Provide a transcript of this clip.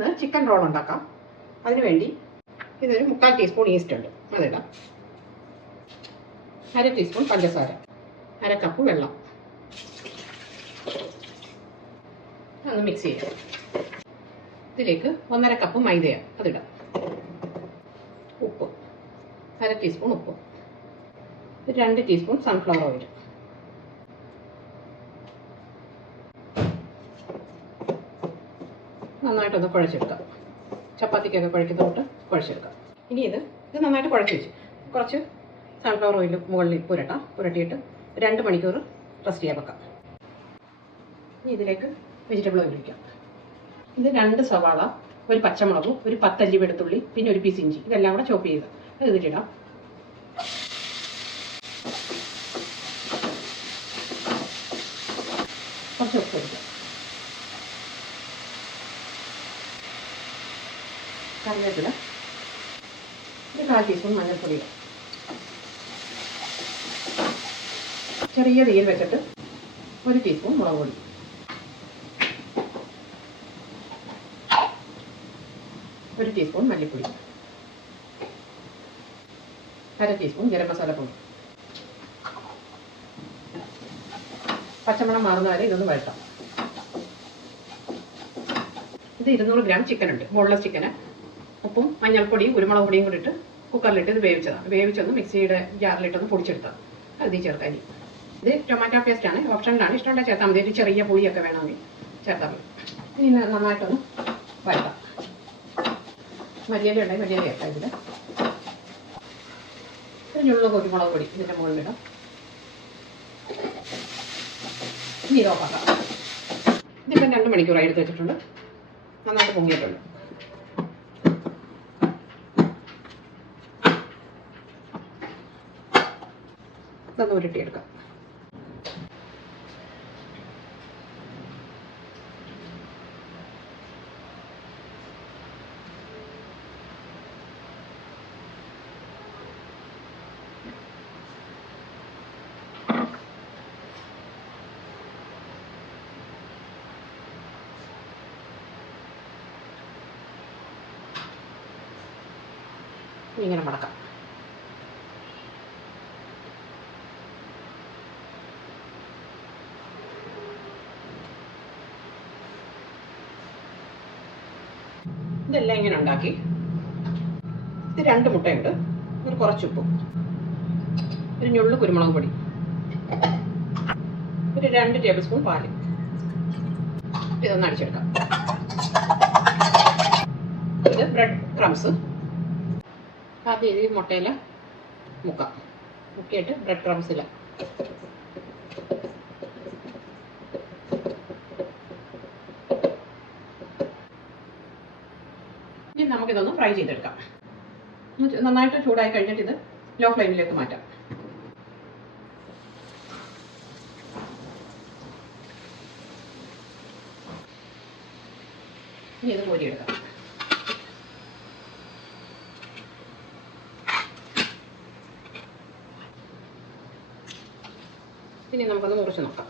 ഇന്ന് chicken roll ഉണ്ടാക്കാം. അതിനുവേണ്ടി ഇതൊരു 3/4 ടീസ്പൂൺ ഈസ്റ്റ് ഉണ്ട്, അതിടാം. 1/2 ടീസ്പൂൺ പഞ്ചസാര, 1/2 കപ്പ് വെള്ളം. ഒന്ന് മിക്സ് ചെയ്യാം. ഇതിലേക്ക് 1/2 കപ്പ് മൈദയാണ്, അതിടാം. ഉപ്പ്, 1/2 ടീസ്പൂൺ ഉപ്പ്, 2 ടീസ്പൂൺ സൺഫ്ലവർ ഓയിൽ. നന്നായിട്ടൊന്ന് കുഴച്ചെടുക്കാം. ചപ്പാത്തിക്കൊക്കെ കുഴക്കുന്ന തൊട്ട് കുഴച്ചെടുക്കാം. ഇനി ഇത് നന്നായിട്ട് കുഴച്ച് വെച്ച് കുറച്ച് സൺഫ്ലവർ ഓയിൽ മുകളിൽ പുരട്ടിയിട്ട് 2 മണിക്കൂർ റെസ്റ്റ് ചെയ്യാൻ വെക്കാം. ഇനി ഇതിലേക്ക് വെജിറ്റബിൾ ഓയിൽ ഒഴിക്കാം. ഇത് 2 സവാള, ഒരു പച്ചമുളകും, ഒരു 10 അല്ലി വെളുത്തുള്ളി, പിന്നെ ഒരു പീസ് ഇഞ്ചി, ഇതെല്ലാം കൂടെ ചോപ്പ് ചെയ്ത് ഇതിലിടാം. കുറച്ച് ഉപ്പ് ഒഴിക്കാം. കറിവേപ്പില, ഒരു 1/4 ടീസ്പൂൺ മഞ്ഞൾപ്പൊടി. ചെറിയ തീയിൽ വെച്ചിട്ട് 1 ടീസ്പൂൺ മുളക് പൊടി, 1 ടീസ്പൂൺ മല്ലിപ്പൊടി, 1/2 ടീസ്പൂൺ ഗരം മസാലപ്പൊടി. പച്ചമണം മാറുന്ന വരെ ഇതൊന്ന് വഴറ്റാം. ഇത് 200 ഗ്രാം ചിക്കൻ ഉണ്ട്, ബോൺലെസ് ചിക്കന്. ഉപ്പും മഞ്ഞൾപ്പൊടിയും കുരുമുളക് പൊടിയും കൂടി ഇട്ട് കുക്കറിലിട്ട് ഇത് വേവിച്ചതാണ്. വേവിച്ചൊന്ന് മിക്സിയുടെ ജാറിലിട്ടൊന്ന് പൊടിച്ചെടുത്താൽ അത് ചേർക്കാൻ. ഇത് ടൊമാറ്റോ പേസ്റ്റാണ്, ഓപ്ഷനിലാണ്. ഇഷ്ടമുണ്ടെങ്കിൽ ചേർത്താൽ മതി. ഒരു ചെറിയ പുളിയൊക്കെ വേണമെങ്കിൽ ചേർത്താൽ മതി. ഇനി നന്നായിട്ടൊന്ന് വഴറ്റാം. മല്ലിയില ഉണ്ടെങ്കിൽ മല്ലിയില ചേർക്കാം. ഇതിൽ ഒരു ഞുള്ളു കുരുമുളക് പൊടി ഇതിൻ്റെ മുകളിലിടാം. ഇനി ഇത് ഓഫാക്കാം. ഇതിപ്പം 2 മണിക്കൂറായി എടുത്ത് വെച്ചിട്ടുണ്ട്. നന്നായിട്ട് പൊങ്ങിയിട്ടുണ്ട്. ഇതൊന്ന് ഉരുട്ടിയെടുക്കാം. ഇങ്ങനെ മടക്കാം. ഇതെല്ലാം ഇങ്ങനെ ഉണ്ടാക്കി. ഇത് 2 മുട്ടയുണ്ട്, ഒരു കുറച്ച് ഉപ്പും, ഒരു ഞുള്ളു കുരുമുളക് പൊടി, ഒരു 2 ടേബിൾ സ്പൂൺ പാല്. ഇതൊന്ന് അടിച്ചെടുക്കാം. ഇത് ബ്രെഡ് ക്രംസ്. ആദ്യം ഇത് മുട്ടയിൽ മുക്കിയിട്ട് ബ്രെഡ് ക്രംസിൽ ഇനി നമുക്കിതൊന്ന് ഫ്രൈ ചെയ്തെടുക്കാം. നന്നായിട്ട് ചൂടായി കഴിഞ്ഞിട്ട് ഇത് ലോ ഫ്ലെയിമിലേക്ക് മാറ്റാം. ഇനി ഇത് കോരിയെടുക്കാം. ഇനി നമുക്കൊന്ന് മുറിച്ച് നോക്കാം.